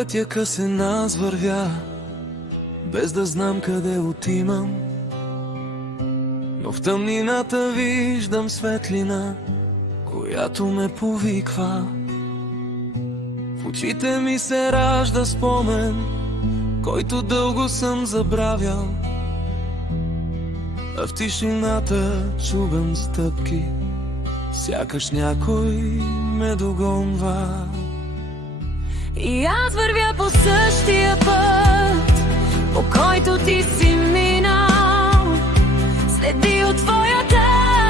Пътя късен аз вървя, без да знам къде отивам, но в тъмнината виждам светлина, която ме повиква. В очите ми се ражда спомен, който дълго съм забравял, а в тишината чувам стъпки, сякаш някой ме догонва. И аз вървя по същия път, по който ти си минал. Следи от твоята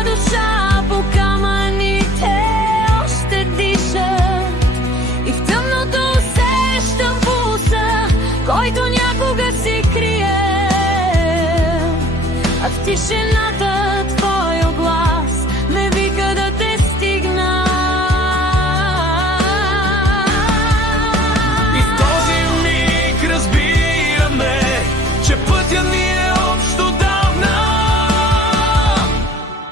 душа, по камъните още дишат. И в тъмното усещам пулса, който някога си крие. А в тишината твоя глас ме вика да те стигна. Пътя ни е общо давна.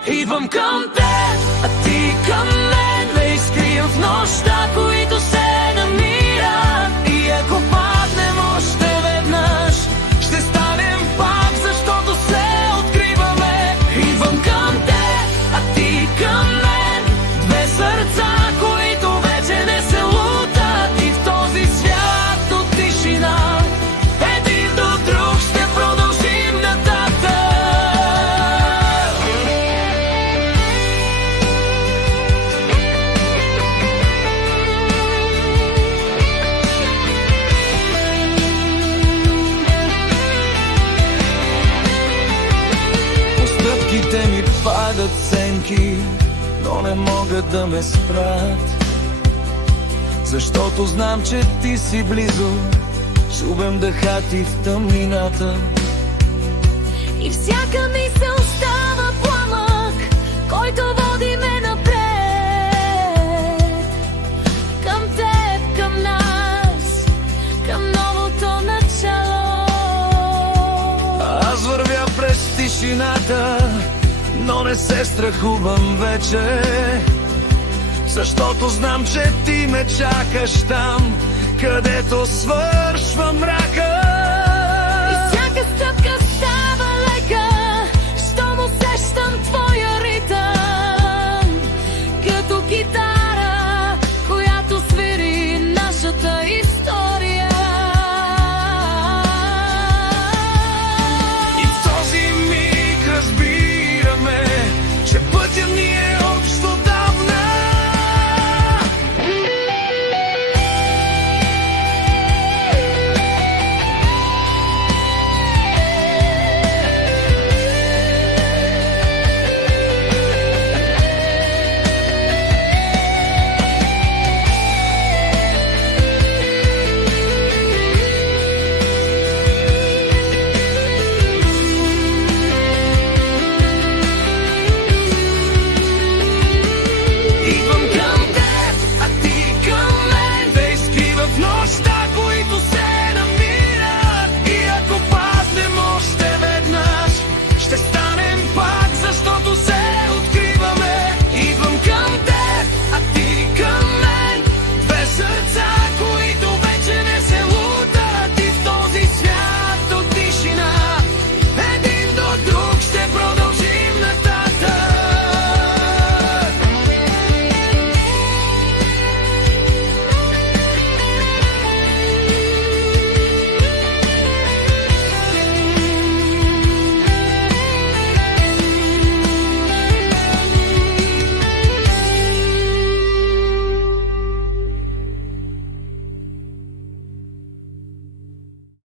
Идвам към теб, а ти към мен. Ме изкрием в нощта, които се намират. И ако паднем още веднъж, ще станем пак, защото се откриваме. Идвам към теб, а ти към мен. Две сърца, които вече не се лутат. И в този свят от тишина един до друг ще продължим нататък. По стъпките ми падат сенки, но не могат да ме спрат, защото знам, че ти си близо. Чувам дъха ти в тъмнината. И всяка мисъл става пламък, който води ме напред. Към теб, към нас, към новото начало. Аз вървя през тишината, но не се страхувам вече, защото знам, че ти ме чакаш там, където свършва мрак.